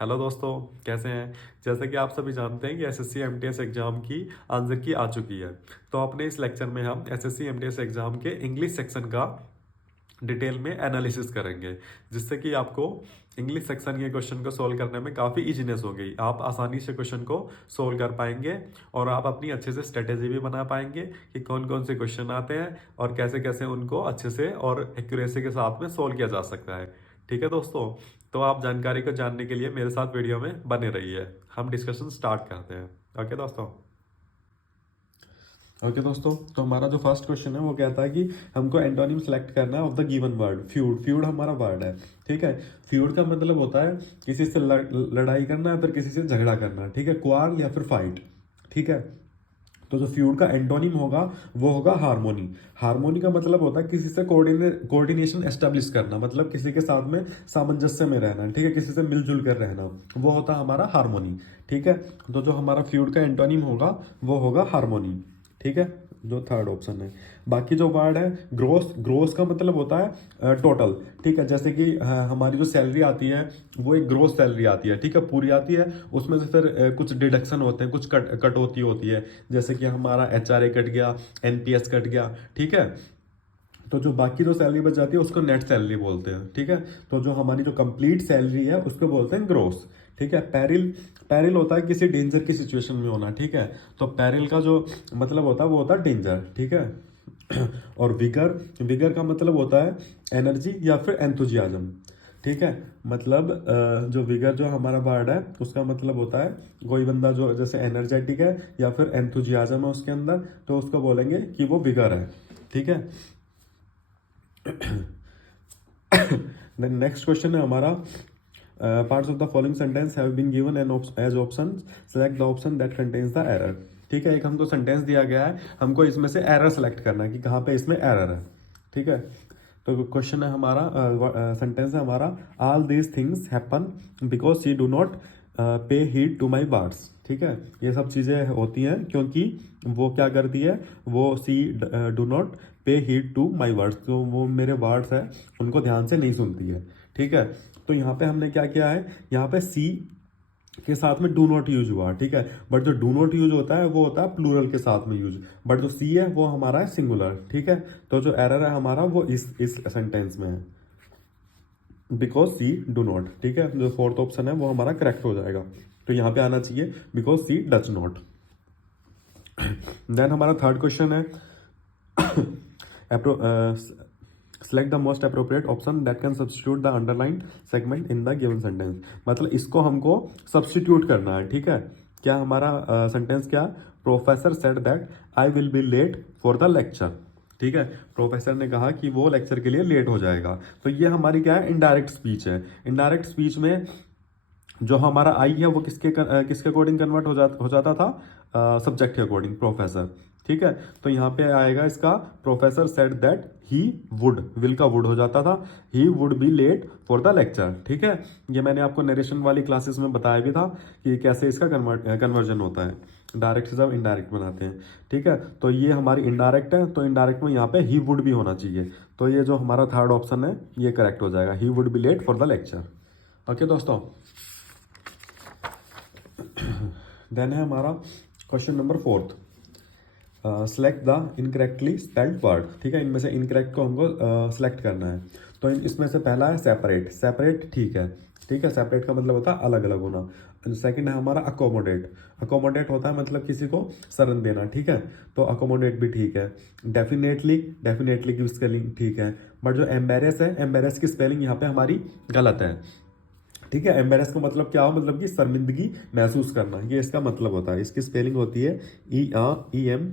Hello दोस्तों, कैसे हैं। जैसा कि आप सभी जानते हैं कि एसएससी एमटीएस एग्जाम की आंसर की आ चुकी है। तो अपने इस लेक्चर में हम एसएससी एमटीएस एग्जाम के इंग्लिश सेक्शन का डिटेल में एनालिसिस करेंगे, जिससे कि आपको इंग्लिश सेक्शन के क्वेश्चन को सोल्व करने में काफ़ी इजीनेस हो गई। आप आसानी से क्वेश्चन को सोल्व कर पाएंगे और आप अपनी अच्छे से स्ट्रेटेजी भी बना पाएंगे कि कौन कौन से क्वेश्चन आते हैं और कैसे कैसे उनको अच्छे से और एक्यूरेसी के साथ में सोल्व किया जा सकता है। ठीक है दोस्तों, तो आप जानकारी को जानने के लिए मेरे साथ वीडियो में बने रहिए। हम डिस्कशन स्टार्ट करते हैं। ओके दोस्तों। तो हमारा जो फर्स्ट क्वेश्चन है वो कहता है कि हमको एंटोनिम सेलेक्ट करना है of the given word. Feud, feud हमारा वर्ड है। ठीक है। फ्यूड का मतलब होता है किसी से लड़ाई करना या फिर किसी से झगड़ा करना। ठीक है, क्वार या फिर फाइट। ठीक है। तो जो फ्यूड का एंटोनिम होगा वो होगा हार्मोनी। हार्मोनी का मतलब होता है किसी से कोऑर्डिनेशन एस्टेब्लिश करना, मतलब किसी के साथ में सामंजस्य में रहना। ठीक है, किसी से मिलजुल कर रहना, वो होता है हमारा हार्मोनी। ठीक है। तो जो हमारा फ्यूड का एंटोनिम होगा वो होगा हार्मोनी। ठीक है, जो थर्ड ऑप्शन है। बाकी जो वर्ड है ग्रोस, ग्रोस का मतलब होता है टोटल। ठीक है, जैसे कि हमारी जो सैलरी आती है वो एक ग्रोस सैलरी आती है। ठीक है, पूरी आती है, उसमें से फिर कुछ डिडक्शन होते हैं, कुछ कटौती होती है। जैसे कि हमारा एचआरए कट गया, एनपीएस कट गया। ठीक है। तो जो बाकी जो सैलरी बच जाती है उसको नेट सैलरी बोलते हैं। ठीक है। तो जो हमारी जो कंप्लीट सैलरी है उसको बोलते हैं ग्रोस। ठीक है। पैरिल, पैरिल होता है किसी डेंजर की सिचुएशन में होना। ठीक है। तो पैरिल का जो मतलब होता है वो होता है डेंजर। ठीक है। और विगर, विगर का मतलब होता है एनर्जी या फिर एंथुजियाज्म। ठीक है। मतलब जो विगर जो हमारा वर्ड है उसका मतलब होता है कोई बंदा जो जैसे एनर्जेटिक है या फिर एंथुजियाज्म है उसके अंदर, तो उसको बोलेंगे कि वो विगर है। ठीक है। देन नेक्स्ट क्वेश्चन है हमारा parts of the following sentence have been given as option, select the option that contains the error. ठीक है, एक हमको सेंटेंस दिया गया है, हमको इसमें से एरर सेलेक्ट करना है कि कहाँ पे इसमें एरर है। ठीक है। तो क्वेश्चन है हमारा, सेंटेंस है हमारा, all these things happen because she do not पे हीड टू माई वर्ड्स। ठीक है, ये सब चीज़ें होती हैं क्योंकि वो क्या करती है, वो सी डू नॉट पे हीड टू माई वर्ड्स, तो वो मेरे वर्ड्स है उनको ध्यान से नहीं सुनती है। ठीक है। तो यहाँ पे हमने क्या किया है, यहाँ पे सी के साथ में डू नॉट यूज हुआ। ठीक है। बट जो डू नॉट यूज होता है वो होता है प्लूरल के साथ में यूज, बट जो सी है वो हमारा है सिंगुलर। ठीक है। तो जो एरर है हमारा वो इस सेंटेंस में है, बिकॉज सी डू नॉट। ठीक है, जो फोर्थ ऑप्शन है वो हमारा करेक्ट हो जाएगा। तो यहाँ पे आना चाहिए because she does not. Then हमारा थर्ड क्वेश्चन है, select the most appropriate option that can substitute the underline segment in the given sentence. मतलब इसको हमको सब्सटीट्यूट करना है। ठीक है। क्या हमारा सेंटेंस क्या, professor said that I will be late for the lecture. ठीक है, प्रोफेसर ने कहा कि वो लेक्चर के लिए लेट हो जाएगा। तो ये हमारी क्या है, इनडायरेक्ट स्पीच है। इनडायरेक्ट स्पीच में जो हमारा आई है वो किसके अकॉर्डिंग कन्वर्ट हो जाता था, सब्जेक्ट के अकॉर्डिंग, प्रोफेसर। ठीक है। तो यहाँ पे आएगा इसका, professor said that he would, will का वुड हो जाता था, he would be late for the lecture. ठीक है। ये मैंने आपको नरेशन वाली क्लासेस में बताया भी था कि कैसे इसका कन्वर्जन होता है, डायरेक्ट से जब इनडायरेक्ट बनाते हैं। ठीक है। तो ये हमारी इनडायरेक्ट है, तो इनडायरेक्ट में यहाँ पे ही वुड भी होना चाहिए। तो ये जो हमारा थर्ड ऑप्शन है ये करेक्ट हो जाएगा, he would be late for the lecture. Okay दोस्तों। देन है हमारा question number fourth, select the incorrectly spelled word. ठीक है, इनमें से इनकरेक्ट को हमको सेलेक्ट करना है। तो इसमें से पहला है सेपरेट, सेपरेट ठीक है। ठीक है, सेपरेट का मतलब होता है अलग अलग होना। सेकंड है हमारा अकोमोडेट, अकोमोडेट होता है मतलब किसी को शरण देना। ठीक है, तो अकोमोडेट भी ठीक है। डेफिनेटली, डेफिनेटली की स्पेलिंग ठीक है। बट जो एम्बेरस है, एम्बेरस की स्पेलिंग यहाँ पे हमारी गलत है। ठीक है, एम्बेरस का मतलब क्या हो, मतलब कि शर्मिंदगी महसूस करना, ये इसका मतलब होता है। इसकी स्पेलिंग होती है EMBARRASS।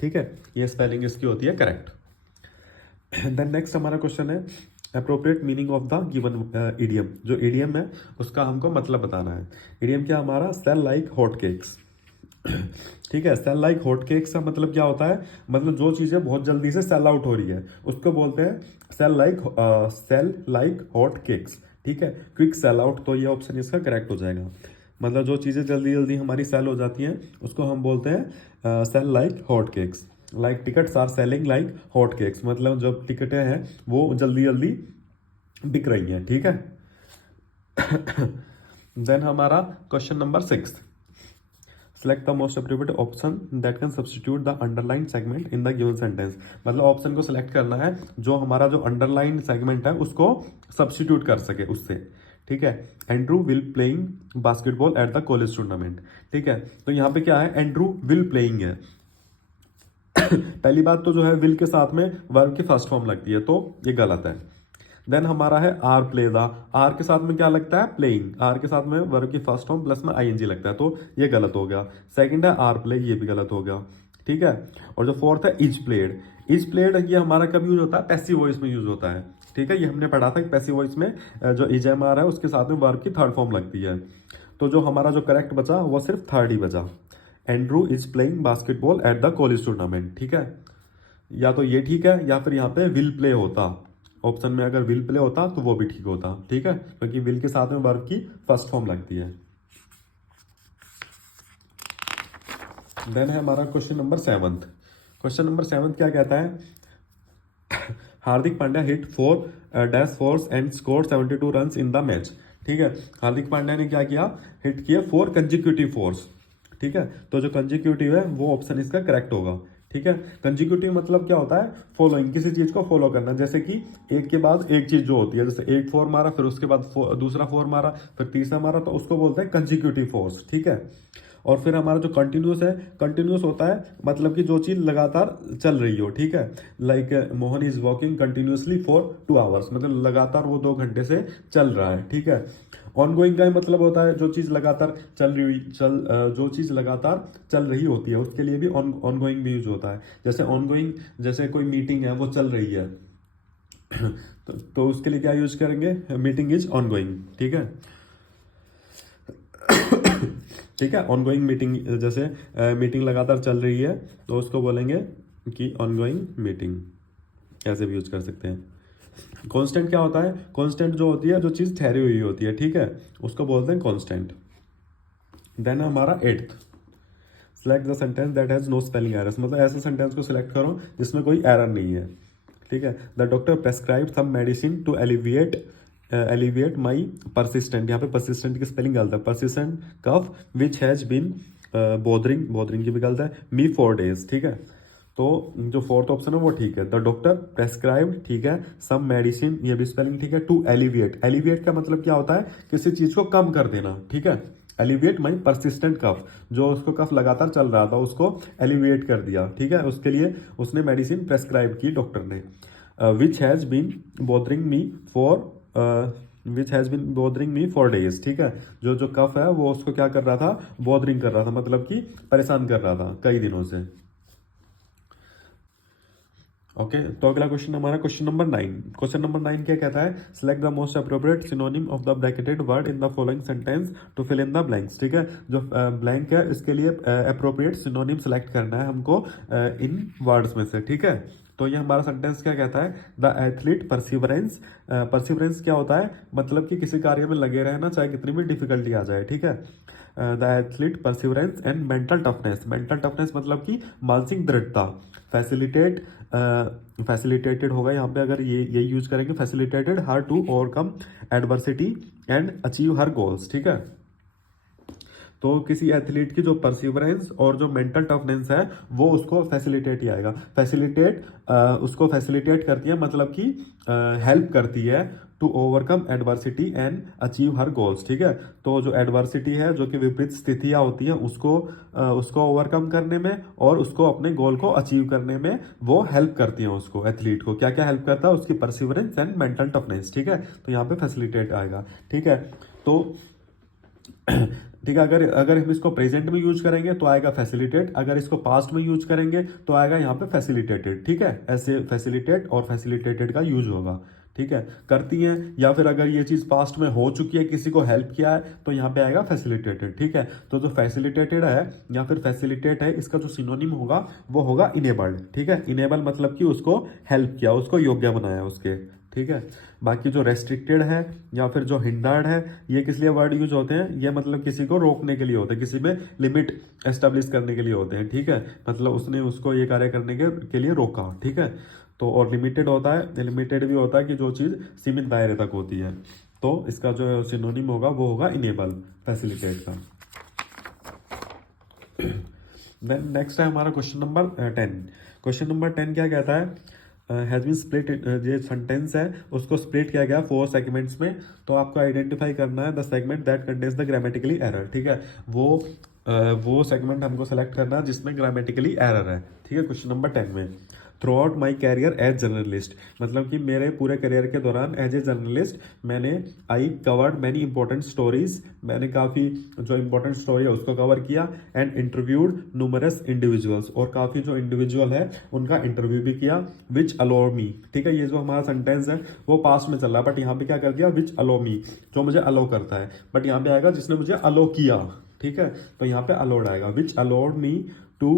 ठीक है, ये स्पेलिंग इसकी होती है करेक्ट। देन नेक्स्ट हमारा क्वेश्चन है, appropriate meaning of the given idiom. जो इडियम है उसका हमको मतलब बताना है। इडियम क्या हमारा, सेल लाइक हॉट केक्स। ठीक है, सेल लाइक हॉट केक्स का मतलब क्या होता है, मतलब जो चीजें बहुत जल्दी से सेल आउट हो रही है उसको बोलते हैं सेल लाइक हॉट केक्स। ठीक है, क्विक सेल आउट, तो ये ऑप्शन इसका करेक्ट हो जाएगा। मतलब जो चीजें जल्दी जल्दी हमारी सेल हो जाती हैं उसको हम बोलते हैं sell like hot cakes. Like tickets are selling like hot cakes, मतलब जब टिकटें हैं वो जल्दी जल्दी बिक रही हैं, ठीक है। देन हमारा question number 6, select the most appropriate option that can substitute the underline segment in the given sentence. मतलब ऑप्शन को सिलेक्ट करना है जो हमारा जो अंडरलाइन सेगमेंट है उसको सब्स्टिट्यूट कर सके उससे, ठीक है। Andrew will playing basketball at the college tournament, ठीक है। तो यहाँ पे क्या है, एंड्रू विल प्लेइंग है। पहली बात तो जो है विल के साथ में वर्ब की फर्स्ट फॉर्म लगती है, तो ये गलत है। देन हमारा है आर प्ले द, आर के साथ में क्या लगता है, प्लेइंग, आर के साथ में वर्ब की फर्स्ट फॉर्म प्लस में आईएनजी लगता है, तो ये गलत हो गया। सेकंड है आर प्ले, ये भी गलत हो गया, ठीक है। और जो फोर्थ है इज प्लेड, इज प्लेड ये हमारा कब यूज होता है, पैसिव वॉइस में यूज होता है, ठीक है। ये हमने पढ़ा था कि पैसिव वॉइस में जो इज एम आर है उसके साथ में वर्ब की थर्ड फॉर्म लगती है। तो जो हमारा जो करेक्ट बचा वो सिर्फ थर्ड ही बचा, Andrew is playing basketball at the college tournament, ठीक है। या तो ये ठीक है या फिर यहाँ पे विल प्ले होता, ऑप्शन में अगर विल प्ले होता तो वो भी ठीक होता, ठीक है, क्योंकि विल के साथ में वर्ब की फर्स्ट फॉर्म लगती है। देन है हमारा क्वेश्चन नंबर 7। क्वेश्चन नंबर 7 क्या कहता है, Hardik Pandya hit 4 and score 72 run in the match, ठीक है। हार्दिक पांड्या ने क्या किया, हिट किया 4 कंजिक्यूटिव फोर्स, ठीक है। तो जो कंजिक्यूटिव है वो ऑप्शन इसका करेक्ट होगा, ठीक है। कंजिक्यूटिव मतलब क्या होता है, फॉलोइंग, किसी चीज को फॉलो करना, जैसे कि एक के बाद एक चीज जो होती है, जैसे एक 4 मारा फिर उसके बाद दूसरा 4 मारा फिर तीसरा मारा, तो उसको बोलते हैं कंजिक्यूटिव फोर्स, ठीक है। और फिर हमारा जो कंटिन्यूस है, कंटिन्यूस होता है मतलब कि जो चीज लगातार चल रही हो, ठीक है। Like Mohan is walking continuously for 2 hours, मतलब लगातार वो 2 घंटे से चल रहा है, ठीक है। ऑनगोइंग का मतलब होता है जो चीज लगातार जो चीज लगातार चल रही होती है उसके लिए भी ऑनगोइंग भी यूज होता है। जैसे ऑनगोइंग, जैसे कोई मीटिंग है वो चल रही है तो उसके लिए क्या यूज करेंगे, मीटिंग इज ऑनगोइंग, ठीक है। ठीक है, ऑनगोइंग मीटिंग, जैसे मीटिंग लगातार चल रही है तो उसको बोलेंगे कि ऑनगोइंग मीटिंग, ऐसे भी यूज कर सकते हैं। कांस्टेंट क्या होता है, कांस्टेंट जो होती है जो चीज ठहरी हुई होती है, ठीक है, उसको बोलते हैं कांस्टेंट। देन हमारा 8th, select the sentence that has no spelling errors, मतलब ऐसे सेंटेंस को सिलेक्ट करो जिसमें कोई एरर नहीं है, ठीक है। The doctor prescribe some medicine to alleviate my persistent, यहाँ पे परसिस्टेंट की स्पेलिंग गलत है, persistent cough which has been bothering की भी गलत है, मी 4 days, ठीक है। तो जो फोर्थ ऑप्शन है वो ठीक है, द डॉक्टर प्रेस्क्राइब, ठीक है, सम मेडिसिन, ये भी स्पेलिंग ठीक है, टू एलिविएट, एलिविएट का मतलब क्या होता है, किसी चीज को कम कर देना, ठीक है। एलिविएट माई परसिस्टेंट कफ, जो उसको कफ लगातार चल रहा था उसको एलिविएट कर दिया, ठीक है। उसके लिए उसने मेडिसिन प्रेस्क्राइब की डॉक्टर ने। Which has been bothering me for days, ठीक है। जो कफ है वो उसको क्या कर रहा था, बोदरिंग कर रहा था, मतलब कि परेशान कर रहा था कई दिनों से। ओके तो अगला क्वेश्चन हमारा क्वेश्चन नंबर 9। क्वेश्चन नंबर 9 क्या कहता है, select the most appropriate synonym of the bracketed word in the following sentence to fill in the blanks, ठीक है। जो ब्लैंक है इसके लिए अप्रोप्रिएट सिनोनिम सेलेक्ट करना है हमको इन वर्ड्स में से, ठीक है। तो ये हमारा सेंटेंस क्या कहता है, द एथलीट परसिवरेंस, परसिवरेंस क्या होता है, मतलब कि किसी कार्य में लगे रहना चाहे कितनी भी डिफिकल्टी आ जाए, ठीक है। The athlete perseverance and mental toughness, mental toughness मतलब कि मानसिक दृढ़ता, फैसिलिटेटेड होगा यहाँ पे, अगर ये यूज करेंगे, facilitated her to overcome adversity and achieve her goals, ठीक है। तो किसी एथलीट की जो परसिवरेंस और जो मेंटल टफनेस है वो उसको फैसिलिटेट ही आएगा, उसको फैसिलिटेट करती है, मतलब कि हेल्प करती है to overcome adversity and achieve her goals, ठीक है। तो जो एडवर्सिटी है, जो कि विपरीत स्थितियां होती हैं, उसको ओवरकम करने में और उसको अपने गोल को अचीव करने में वो हेल्प करती हैं उसको, एथलीट को क्या क्या हेल्प करता है, उसकी परसिवरेंस एंड मेंटल टफनेस, ठीक है। तो यहाँ पे फैसिलिटेट आएगा, ठीक है। तो ठीक है, अगर हम इसको प्रेजेंट में यूज करेंगे तो आएगा फैसिलिटेट, अगर इसको पास्ट में यूज करेंगे तो आएगा यहाँ पे फैसिलिटेटेड, ठीक है। ऐसे फैसिलिटेट और फैसिलिटेटेड का यूज होगा, ठीक है, करती हैं। या फिर अगर ये चीज पास्ट में हो चुकी है, किसी को हेल्प किया है, तो यहाँ पे आएगा फैसिलिटेटेड, ठीक है। तो जो फैसिलिटेटेड है या फिर फैसिलिटेट है, इसका जो सिनोनिम होगा वो होगा इनेबल्ड, ठीक है। इनेबल मतलब कि उसको हेल्प किया, उसको योग्य बनाया उसके, ठीक है। बाकी जो रेस्ट्रिक्टेड है या फिर जो हिंडर्ड है, ये किस लिए वर्ड यूज होते हैं, ये मतलब किसी को रोकने के लिए होते हैं, किसी में लिमिट एस्टेब्लिश करने के लिए होते हैं, ठीक है। मतलब उसने उसको ये कार्य करने के लिए रोका, ठीक है। तो और लिमिटेड होता है, लिमिटेड भी होता है कि जो चीज़ सीमित दायरे तक होती है। तो इसका जो सिनोनिम होगा वो होगा इनेबल, फैसिलिटेट का। देन नेक्स्ट है हमारा क्वेश्चन नंबर 10। क्वेश्चन नंबर 10 क्या कहता है, हैज़ बीन स्प्लिट, ये सेंटेंस है उसको स्प्लिट किया गया 4 सेगमेंट्स में। तो आपको आइडेंटिफाई करना है the segment that contains the grammatically error. ठीक है, वो सेगमेंट हमको सेलेक्ट करना है जिसमें ग्रामेटिकली एरर है। ठीक है, क्वेश्चन नंबर 10 में throughout my career as journalist, मतलब कि मेरे पूरे करियर के दौरान एज ए जर्नलिस्ट मैंने I covered many important stories, मैंने काफ़ी जो इंपॉर्टेंट स्टोरी है उसको कवर किया। एंड इंटरव्यूड न्यूमरस इंडिविजुअल्स, और काफ़ी जो इंडिविजुअल है उनका इंटरव्यू भी किया। विच अलो मी, ठीक है, ये जो हमारा सेंटेंस है वो पास्ट में चल रहा है, बट यहाँ पे क्या कर दिया, विच अलो मी, जो मुझे अलो करता है, बट यहाँ पे आएगा जिसने मुझे अलो किया। ठीक है, तो यहाँ पे अलोड आएगा, विच अलोड मी टू,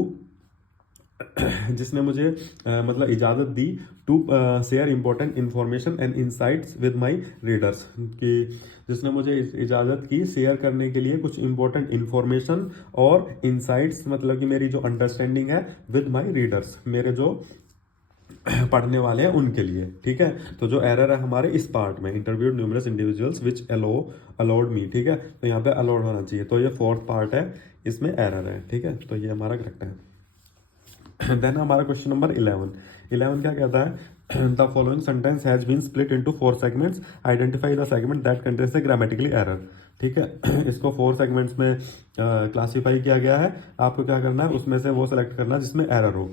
जिसने मुझे मतलब इजाज़त दी to share important information and insights with my readers, कि जिसने मुझे इजाज़त की शेयर करने के लिए कुछ इंपॉर्टेंट इंफॉर्मेशन और इंसाइट्स, मतलब कि मेरी जो अंडरस्टैंडिंग है विद माय रीडर्स, मेरे जो पढ़ने वाले हैं उनके लिए। ठीक है, तो जो एरर है हमारे इस पार्ट में, interviewed numerous individuals which allowed me, ठीक है, तो यहाँ पे अलाउड होना चाहिए, तो ये 4th पार्ट है, इसमें एरर है। ठीक है, तो ये हमारा करेक्ट है। देन हमारा क्वेश्चन नंबर 11 क्या कहता है, the following sentence has been split into 4 segments, identify the segment that contains the grammatically error. ठीक है, इसको 4 सेगमेंट्स में क्लासीफाई किया गया है। आपको क्या करना है, उसमें से वो सेलेक्ट करना है जिसमें एरर हो।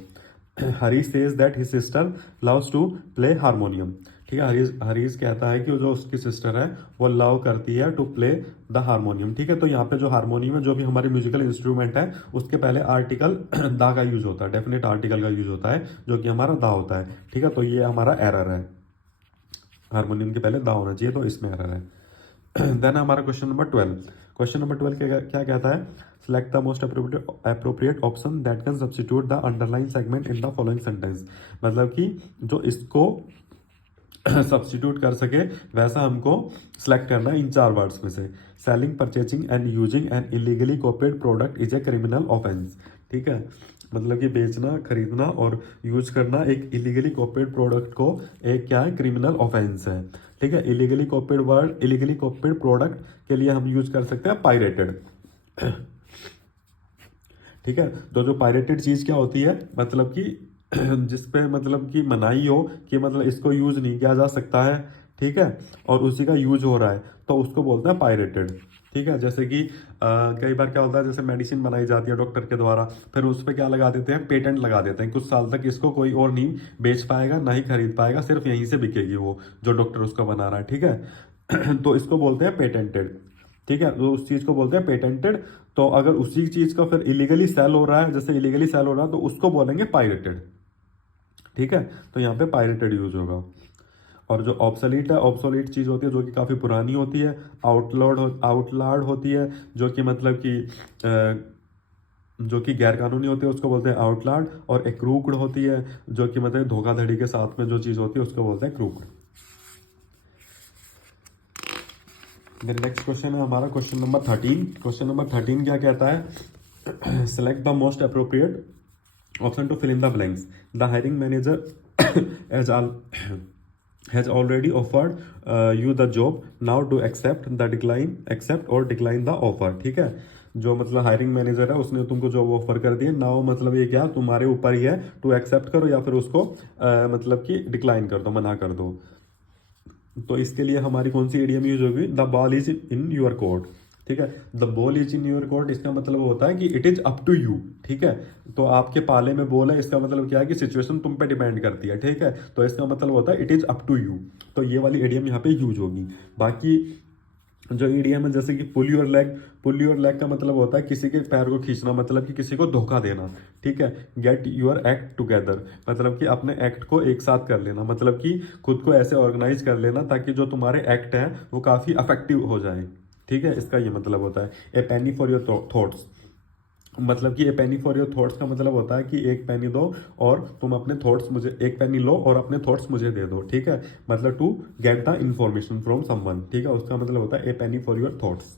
Harish says that his sister loves to play harmonium. ठीक है, हरीश कहता है कि जो उसकी सिस्टर है वो लव करती है टू प्ले द हारमोनियम। ठीक है, तो यहाँ पे जो हारमोनियम है, जो भी हमारे म्यूजिकल इंस्ट्रूमेंट है, उसके पहले आर्टिकल दा का यूज होता है, डेफिनेट आर्टिकल का यूज होता है, जो कि हमारा दा होता है। ठीक है, तो ये हमारा एरर है, हारमोनियम के पहले दा होना चाहिए, तो इसमें एरर है। देन हमारा क्वेश्चन नंबर 12 क्या कहता है, select the most appropriate option that can substitute the underline segment in the following sentence, मतलब कि जो इसको सब्स्टिट्यूट कर सके वैसा हमको सिलेक्ट करना है इन 4 वर्ड्स में से। Selling, purchasing and using an illegally copied product is a criminal offence. ठीक है, मतलब कि बेचना, खरीदना और यूज करना एक इलीगली कॉपीड प्रोडक्ट को एक क्या है, क्रिमिनल ऑफेंस है। ठीक है, इलीगली कॉपीड प्रोडक्ट के लिए हम यूज कर सकते हैं पायरेटेड। ठीक है, तो जो पायरेटेड चीज क्या होती है, मतलब कि जिसपे मतलब कि मनाही हो कि मतलब इसको यूज नहीं किया जा सकता है। ठीक है, और उसी का यूज हो रहा है, तो उसको बोलते हैं पायरेटेड। ठीक है, जैसे कि कई बार क्या होता है, जैसे मेडिसिन बनाई जाती है डॉक्टर के द्वारा, फिर उस पर क्या लगा देते हैं, पेटेंट लगा देते हैं, कुछ साल तक इसको कोई और नहीं बेच पाएगा, ना ही खरीद पाएगा, सिर्फ यहीं से बिकेगी वो जो डॉक्टर उसको बना रहा है। ठीक है, तो इसको बोलते हैं पेटेंटेड। ठीक है, तो उस चीज को बोलते हैं पेटेंटेड। तो अगर उसी चीज का फिर इलीगली सेल हो रहा है, जैसे इलीगली सेल हो रहा है, तो उसको बोलेंगे पायरेटेड। ठीक है, तो यहाँ पे पायरेटेड यूज होगा। और जो ऑब्सोलीट है, ऑब्सोलीट चीज होती है जो कि काफी पुरानी होती है। आउटलार्ड होती है, जो कि मतलब कि जो कि गैर कानूनी होती है, उसको बोलते हैं आउटलार्ड। और एक क्रूक्ड होती है, जो कि मतलब धोखाधड़ी के साथ में जो चीज होती है उसको बोलते हैं क्रूक्ड। फिर नेक्स्ट क्वेश्चन है हमारा क्वेश्चन नंबर 13। क्वेश्चन नंबर 13 क्या कहता है, select the most appropriate option to fill in the blanks. The hiring manager has already offered you the job, now to accept or decline the offer। ठीक है, जो मतलब hiring manager है उसने तुमको जॉब ऑफर कर दी है, नाउ मतलब ये क्या तुम्हारे ऊपर ही है, टू एक्सेप्ट करो या फिर उसको मतलब कि डिक्लाइन कर दो, मना कर दो। तो इसके लिए हमारी कौन सी इडियम यूज होगी, the ball is in your court. ठीक है, the ball is in your court, इसका मतलब होता है कि it is up to you. ठीक है, तो आपके पाले में बॉल है, इसका मतलब क्या है कि सिचुएशन तुम पे डिपेंड करती है। ठीक है, तो इसका मतलब होता है it is up to you, तो ये वाली इडियम यहाँ पे यूज होगी। बाकी जो इडियम है जैसे कि पुल योर लेग का मतलब होता है किसी के पैर को खींचना, मतलब कि किसी को धोखा देना। ठीक है, गेट योर एक्ट टुगेदर, मतलब कि अपने एक्ट को एक साथ कर लेना, मतलब कि खुद को ऐसे ऑर्गेनाइज कर लेना ताकि जो तुम्हारे एक्ट हैं वो काफी इफेक्टिव हो जाए। ठीक है, इसका ये मतलब होता है। A penny for your thoughts, मतलब कि ए पेनी फॉर योर थॉट्स का मतलब होता है कि एक पेनी दो और तुम अपने थॉट्स मुझे, एक पेनी लो और अपने थॉट्स मुझे दे दो। ठीक है, मतलब to get the information from someone. ठीक है, उसका मतलब होता है a penny for your thoughts.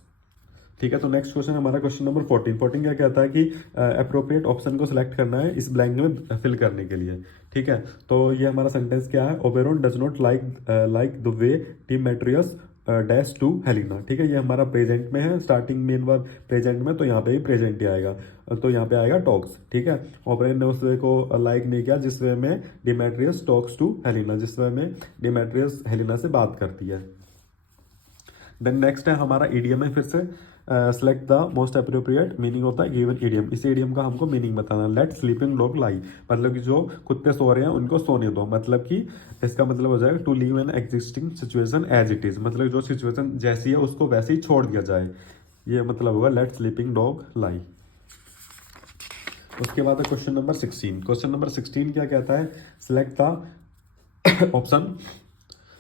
ठीक है। तो नेक्स्ट क्वेश्चन हमारा क्वेश्चन नंबर 14 क्या कहता है कि अप्रोप्रिएट ऑप्शन को सिलेक्ट करना है इस ब्लैंक में फिल करने के लिए। ठीक है, तो ये हमारा सेंटेंस क्या है, Oberon does not like the way Demetrius dash to Helena. ठीक है, ये हमारा प्रेजेंट में है, स्टार्टिंग मेन वर्ब प्रेजेंट में, तो यहाँ पे भी प्रेजेंट ही आएगा, तो यहाँ पे आएगा टॉक्स। ठीक है, ओबेरॉन ने उस वे को लाइक नहीं किया जिस वे में डिमेट्रियस टॉक्स टू हेलिना, जिस वे में डिमेट्रियस हेलिना से बात करती है। देन नेक्स्ट है हमारा ईडियम है, फिर से select the most appropriate meaning होता है गिवन ईडियम। इस ईडियम का हमको मीनिंग बताना। लेट स्लीपिंग डॉग लाई, मतलब कि जो कुत्ते सो रहे हैं उनको सोने दो, मतलब कि इसका मतलब हो जाएगा to leave an existing situation as it is, मतलब जो सिचुएशन जैसी है उसको वैसे ही छोड़ दिया जाए, ये मतलब होगा लेट स्लीपिंग डॉग लाई। उसके बाद है क्वेश्चन नंबर 16। क्वेश्चन नंबर 16 क्या कहता है, select the option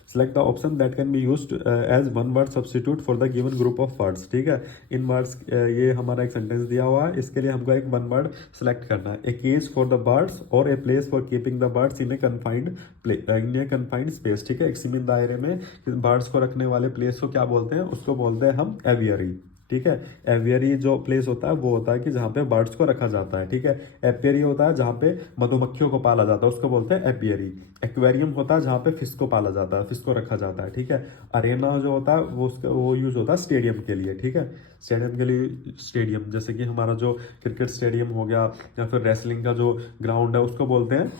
select the option that can be used as one word substitute for the given group of words। ठीक है, इन वर्ड्स ये हमारा एक सेंटेंस दिया हुआ है, इसके लिए हमको एक वन वर्ड सेलेक्ट करना है। A cage for the birds और a place for keeping the birds in a confined space. ठीक है, एक सीमित दायरे में बर्ड्स को रखने वाले प्लेस को क्या बोलते हैं, उसको बोलते हैं हम एवियरी। ठीक है, एवियरी जो प्लेस होता है वो होता है कि जहाँ पे बर्ड्स को रखा जाता है। ठीक है, एपियरी होता है जहाँ पे मधुमक्खियों को पाला जाता है, उसको बोलते हैं एपियरी। एक्वेरियम होता है जहाँ पे फिश को पाला जाता है, फिश को रखा जाता है। ठीक है, अरेना जो होता है वो यूज होता है स्टेडियम के लिए। ठीक है, स्टेडियम के लिए स्टेडियम, जैसे कि हमारा जो क्रिकेट स्टेडियम हो गया या फिर रेसलिंग का जो ग्राउंड है उसको बोलते हैं।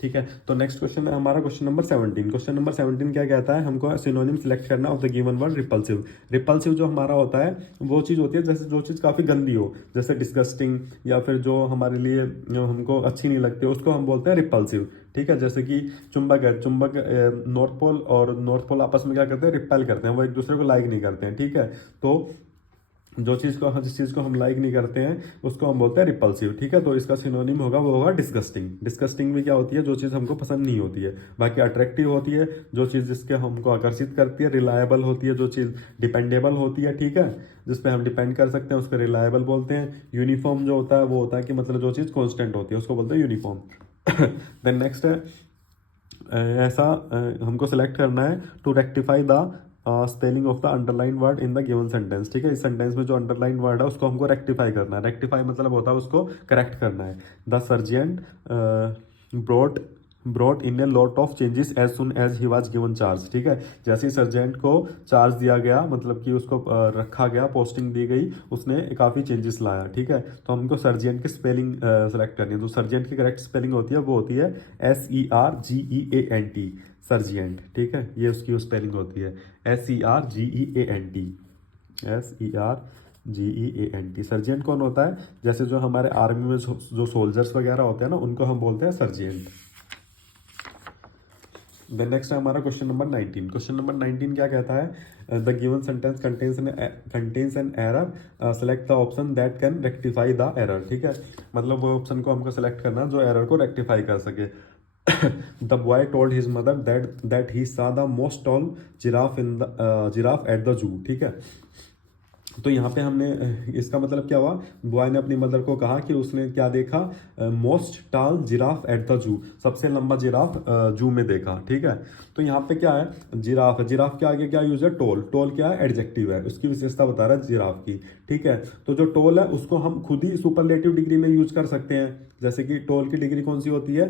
ठीक है, तो नेक्स्ट क्वेश्चन है हमारा क्वेश्चन नंबर 17। क्वेश्चन नंबर 17 क्या कहता है, हमको सिनोनिम सिलेक्ट करना of the given word repulsive. Repulsive जो हमारा होता है वो चीज़ होती है जैसे जो चीज़ काफ़ी गंदी हो, जैसे डिस्गस्टिंग, या फिर जो हमारे लिए हमको अच्छी नहीं लगती उसको हम बोलते हैं रिपल्सिव। ठीक है, जैसे कि चुंबक है, चुंबक नॉर्थ पोल और नॉर्थ पोल आपस में क्या करते हैं, रिपेल करते हैं, वो एक दूसरे को लाइक नहीं करते हैं। ठीक है, तो जिस चीज़ को हम लाइक नहीं करते हैं उसको हम बोलते हैं रिपल्सिव। ठीक है, तो इसका सिनोनिम होगा वो होगा डिस्गस्टिंग। डिस्गस्टिंग भी क्या होती है, जो चीज़ हमको पसंद नहीं होती है। बाकी अट्रैक्टिव होती है जो चीज़ जिसके हमको आकर्षित करती है। रिलायबल होती है जो चीज़ डिपेंडेबल होती है। ठीक है, जिस पे हम डिपेंड कर सकते हैं उसको रिलायबल बोलते हैं। यूनिफॉर्म जो होता है वो होता है कि मतलब जो चीज़ कॉन्स्टेंट होती है उसको बोलते हैं यूनिफॉर्म। देन नेक्स्ट है ऐसा हमको सेलेक्ट करना है to rectify the spelling of the underline word in the given sentence. ठीक है, इस सेंटेंस में जो अंडरलाइन वर्ड है उसको हमको रेक्टिफाई करना है। रेक्टिफाई मतलब होता है उसको करेक्ट करना है। The sergeant brought in a lot of changes as soon as he was given charge. ठीक है, जैसे ही सर्जेंट को चार्ज दिया गया, मतलब कि उसको रखा गया, पोस्टिंग दी गई, उसने काफ़ी चेंजेस लाया। ठीक है, तो हमको सर्जेंट की स्पेलिंग सेलेक्ट करनी है। तो सर्जेंट की करेक्ट स्पेलिंग होती है वो होती है SERGEANT, सर्जिएंट। ठीक है, ये उसकी स्पेलिंग होती है SERGEANT। सर्जिएंट कौन होता है, जैसे जो हमारे आर्मी में जो सोल्जर्स वगैरह होते हैं ना उनको हम बोलते हैं सर्जिएंट। देन नेक्स्ट है हमारा क्वेश्चन नंबर 19। क्वेश्चन नंबर 19 क्या कहता है, the given sentence contains an error, select the option that can rectify the error. ठीक है, मतलब वो ऑप्शन को हमको सेलेक्ट करना जो एरर को रेक्टिफाई कर सके। The boy told his mother that he saw the most tall giraffe at the zoo। ठीक है, तो यहाँ पे हमने इसका मतलब क्या हुआ, बॉय ने अपनी मदर को कहा कि उसने क्या देखा, most tall giraffe at the zoo, सबसे लंबा जिराफ जू में देखा। ठीक है, तो यहाँ पे क्या है, जिराफ है, जिराफ के आगे क्या यूज है, टोल। टोल क्या है, एडजेक्टिव है, उसकी विशेषता बता रहा है जिराफ की। ठीक है, तो जो टोल है उसको हम खुद ही सुपरलेटिव डिग्री में यूज कर सकते हैं। जैसे कि टोल की डिग्री कौन सी होती है,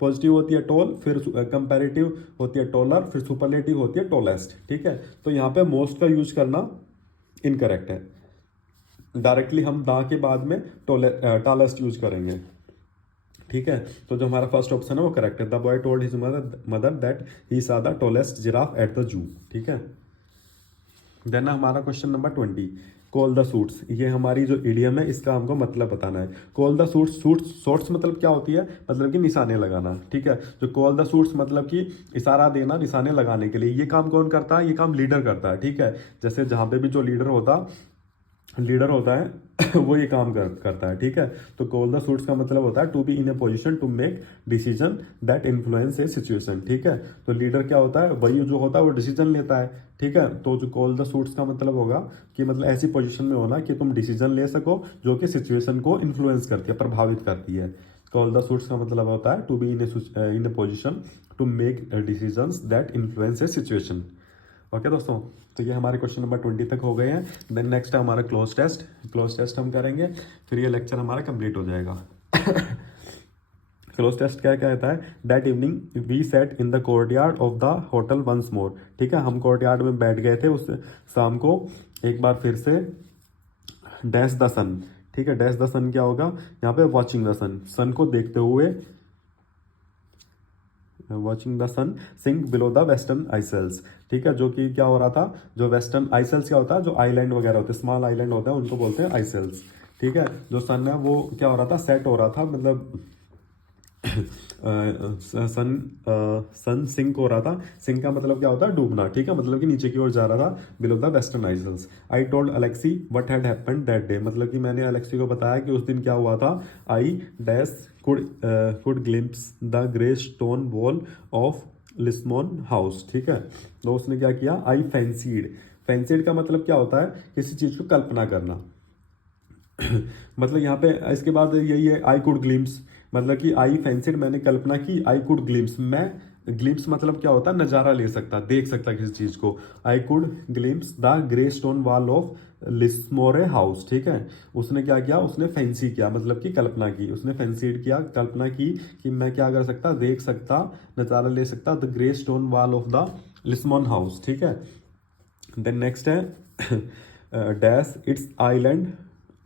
पॉजिटिव होती है टोल, फिर कंपैरेटिव होती है टोलर, फिर सुपरलेटिव होती है टोलेस्ट। ठीक है, तो यहाँ पे मोस्ट का यूज करना इनकरेक्ट है, डायरेक्टली हम दा के बाद में टॉलेस्ट यूज करेंगे। ठीक है, तो जो हमारा फर्स्ट ऑप्शन है वो करेक्ट है। The boy told his mother that he saw the tallest giraffe at the जू। ठीक है, देन हमारा question number 20, call the suits. ये हमारी जो इडियम है इसका हमको मतलब बताना है। कॉल द सूट्स, शॉर्ट्स मतलब क्या होती है, मतलब कि निशाने लगाना। ठीक है, जो कॉल द सूट्स मतलब कि इशारा देना निशाने लगाने के लिए। ये काम कौन करता है, ये काम लीडर करता है। ठीक है, जैसे जहाँ पे भी जो लीडर होता है वो ये काम करता है। ठीक है, तो कॉल द सूट्स का मतलब होता है to be in a position to make decision that influence a situation. ठीक है, तो लीडर क्या होता है, वही जो होता है वो डिसीजन लेता है। ठीक है, तो जो कॉल द सूट्स का मतलब होगा कि मतलब ऐसी पोजीशन में होना कि तुम डिसीजन ले सको जो कि सिचुएशन को इन्फ्लुएंस करती है, प्रभावित करती है। कॉल द सूट्स का मतलब होता है to be in a position to make decisions that influence a situation. Okay दोस्तों, तो ये हमारे क्वेश्चन नंबर 20 तक हो गए हैं। देन नेक्स्ट है हमारा क्लोज टेस्ट हम करेंगे, फिर ये लेक्चर हमारा कंप्लीट हो जाएगा। क्लोज टेस्ट क्या कहता है, that evening we set in the courtyard of the hotel once more. ठीक है, हम कोर्टयार्ड में बैठ गए थे उस शाम को एक बार फिर से। डैश द सन, ठीक है, डैश द सन क्या होगा यहाँ पे, वॉचिंग द सन, सन को देखते हुए, watching the sun sink below the western isles. ठीक है, जो कि क्या हो रहा था, जो वेस्टर्न आइसल्स क्या होता है, जो आइलैंड वगैरह होते हैं, स्मॉल आइलैंड होता है, उनको बोलते हैं आइसल्स। ठीक है, जो सन है वो क्या हो रहा था, सेट हो रहा था, मतलब सन सिंक हो रहा था। सिंक का मतलब क्या होता है, डूबना। ठीक है, मतलब कि नीचे की ओर जा रहा था, below the western isles. I told Alexei what had happened that day, मतलब कि मैंने अलेक्सी को बताया कि उस दिन क्या हुआ था। I dash could glimpse the grey stone wall of Lismore house. ठीक है, तो उसने क्या किया, आई फैंसीड का मतलब क्या होता है, किसी चीज को कल्पना करना। मतलब यहाँ पे इसके बाद यही है, आई कुड ग्लिम्स, मतलब कि आई फैंसीड, मैंने कल्पना की, आई कुड ग्लिम्स, मैं, ग्लिम्स मतलब क्या होता है, नजारा ले सकता, देख सकता किसी चीज को। I could glimpse the grey stone wall of Lismore house. ठीक है, उसने क्या किया, उसने फैंसी किया, मतलब कि कल्पना की, उसने फैंसीड किया, कल्पना की कि मैं क्या कर सकता, देख सकता, नजारा ले सकता, the grey stone wall of the Lismore house. ठीक है, देन नेक्स्ट है dash its island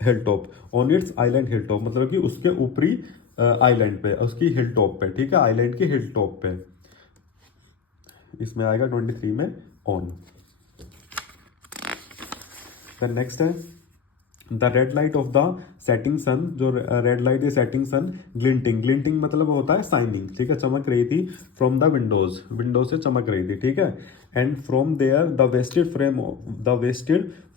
hill top, on its island hill top, मतलब कि उसके ऊपरी आइलैंड पे, उसकी हिल टॉप पे। ठीक है, आइलैंड की हिल टॉप पे, इसमें आएगा 23 में ऑन। देन नेक्स्ट है the red light of the setting sun, जो रेड लाइट है सेटिंग सन, ग्लिंटिंग, ग्लिंटिंग मतलब होता है शाइनिंग। ठीक है, चमक रही थी, फ्रॉम द विंडोज, विंडो से चमक रही थी। ठीक है, and from there the wasted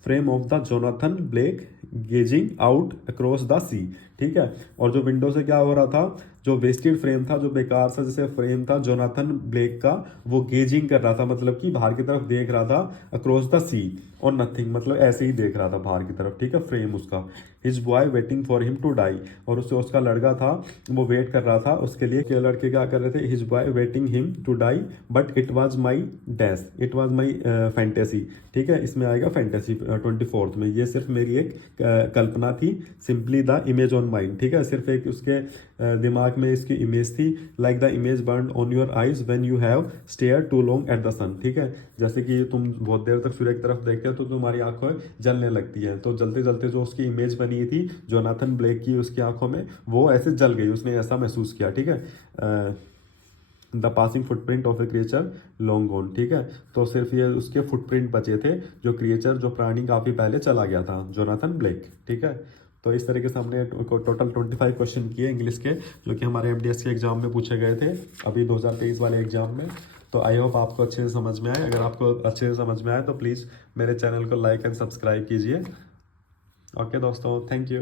frame of the Jonathan Blake gazing out across the sea. ठीक है, और जो विंडो से क्या हो रहा था, जो वेस्टेड फ्रेम था, जो बेकार सा जैसे फ्रेम था जोनाथन ब्लेक का, वो गेजिंग कर रहा था, मतलब कि बाहर की तरफ देख रहा था, अक्रॉस द सी और नथिंग, मतलब ऐसे ही देख रहा था बाहर की तरफ। ठीक है, फ्रेम उसका। His boy waiting for him to die, और उससे उसका लड़का था, वो वेट कर रहा था उसके लिए कि लड़के क्या कर रहे थे, his boy waiting him to die, but it was my dash, it was my fantasy. ठीक है, इसमें आएगा फैंटेसी 24th में, ये सिर्फ मेरी एक कल्पना थी, simply the image on mind. ठीक है, सिर्फ एक उसके दिमाग में इसकी इमेज थी, like the image burn on your eyes when you have stare too long at the sun. ठीक है, जैसे कि तुम बहुत देर तक सूर्य की तरफ देखते हो तो तुम्हारी आंखें जलने लगती है, तो जलते जलते जो उसकी इमेज बनी थी जोनाथन ब्लेक की उसकी आंखों में, वो ऐसे जल गई, उसने ऐसा महसूस किया। ठीक है, the passing footprint of A creature long gone. ठीक है, तो सिर्फ ये उसके फुटप्रिंट बचे थे, जो क्रिएचर, जो प्राणी काफी पहले चला गया था, जोनाथन ब्लेक। ठीक है, तो इस तरीके से हमने टोटल 25 क्वेश्चन किए इंग्लिश के, जो कि हमारे एमडीएस के एग्जाम में पूछे गए थे अभी 2023 वाले एग्जाम में। तो आई होप आपको अच्छे से समझ में आए। अगर आपको अच्छे से समझ में आए तो प्लीज़ मेरे चैनल को लाइक एंड सब्सक्राइब कीजिए। ओके दोस्तों, थैंक यू।